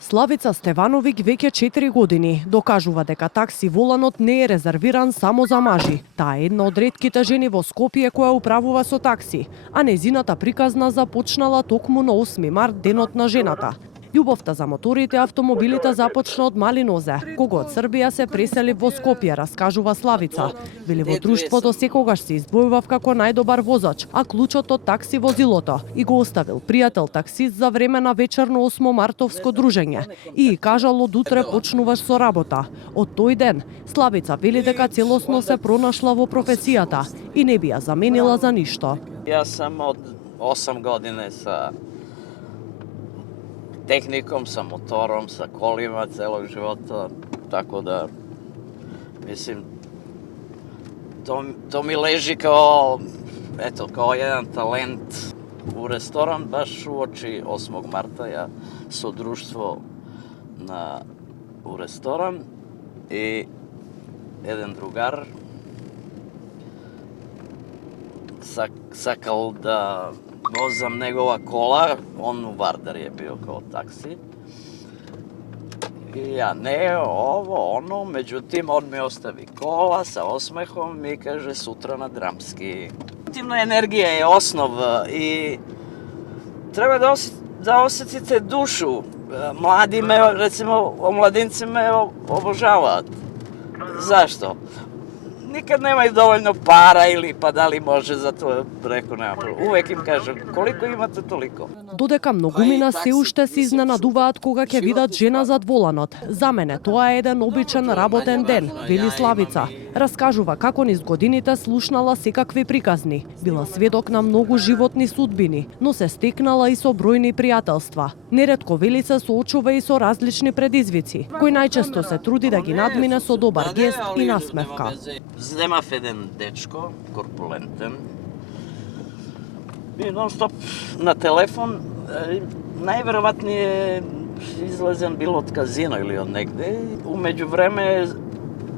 Славица Стевановиќ веќе 4 години докажува дека такси воланот не е резервиран само за мажи. Таа е една од ретките жени во Скопје која управува со такси, а нејзината приказна започнала токму на 8 март, денот на жената. Љубовта за моторите и автомобилите започна од мали нозе, кога од Србија се пресели во Скопје, раскажува Славица. Вели во друштвото секогаш се избојував како најдобар возач, а клучот од такси возилото и го оставил пријател таксист за време на вечерно 8 мартовско дружење и кажал од утре почнуваш со работа. Од тој ден Славица вели дека целосно се пронашла во професијата и не би ја заменила за ништо. Јас сам од 8 години са техником, са мотором, са колима целog живота, така да, мислим, то ми лежи као, ето, као еден талент. У ресторан баш уочи 8 марта, ја со друштво у ресторан и еден другар сакал да возам негова кола, он у Вардар е био као такси. И ја не, ово, оно, меѓутим, он ми остави кола со осмехом, ми каже сутра на Драмски. Тимна енергија е основ и треба да осетите душу. Млади ме, рецимо, омладинци ме обожаваат. Зашто? Никад немај доволно пара или па дали може за тоа преку нема. Увек им кажам, колико имате толико. Додека многумина се уште се изненадуваат кога ќе видат жена зад воланот. За мене тоа е еден обичен работен ден, вели Славица. Раскажува како низ годините слушнала секакви приказни. Била сведок на многу животни судбини, но се стекнала и со бројни пријателства. Неретко вели се соочува и со различни предизвици, кој најчесто се труди да ги надмине со добар гест и насмевка. Земав еден дечко, корпулентен, и нон-стоп на телефон, најверојатније излезен бил од казино или од негде. Умеѓу време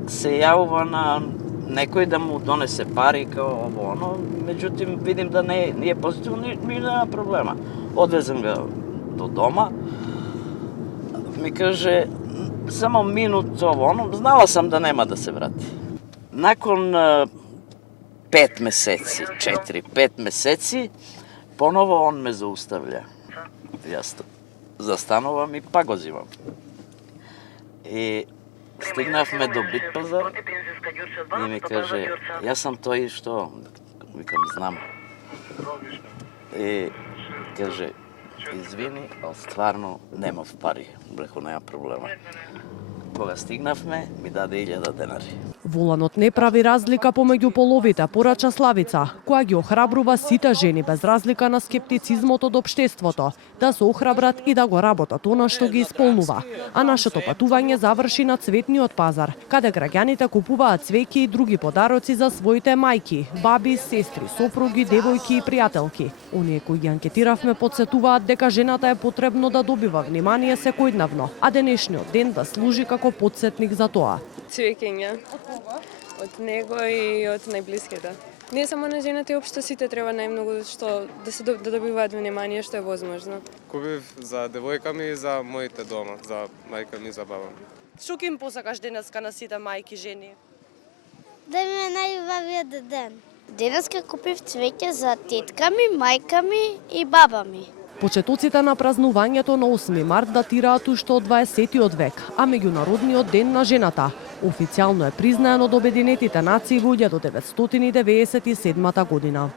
се јавува на некој да му донесе пари, као ово, оно, меѓутим видим да не е позитивно, ми нема проблема. Одвезем го до дома, ми каже, само минут ово, оно, знала сам да нема да се врати. Након 5 месеци, 4-5 месеци, поново он ме зауставља. Јас застанувам и па го зимам. И стигнавме до Битпазар и ми каже, јас сам тој што, викам, знам. И каже, извини, ал стварно немав пари, бреко нема проблема. Кога стигнавме, ми даде 1000 денари. Воланот не прави разлика помеѓу половите, порача Славица, која ги охрабрува сите жени без разлика на скептицизмот од општеството, да се охрабрат и да го работат она што ги исполнува. А нашето патување заврши на цветниот пазар, каде граѓаните купуваат цвеќе и други подароци за своите мајки, баби, сестри, сопруги, девојки и пријателки. Оние кои ги анкетиравме потсетуваат дека жената е потребно да добива внимание секојдневно, а денешниот ден да служи како потсетник за тоа. Цвеќења од него и од најблиските. Не само на жените, општо сите треба најмногу што да добиваат внимание што е возможно. Купив за девојка ми и за моите дома, за мајка ми и за баба ми. Што ќе им посакаш денеска на сите мајки жени? Да ми е најубавиот ден. Денеска купив цвеќе за тетка ми, мајка ми и баба ми. Почетоците на празнувањето на 8 март датираат уште од 20 век, а меѓународниот ден на жената официјално е признаен од Обединетите нации во 1997 година.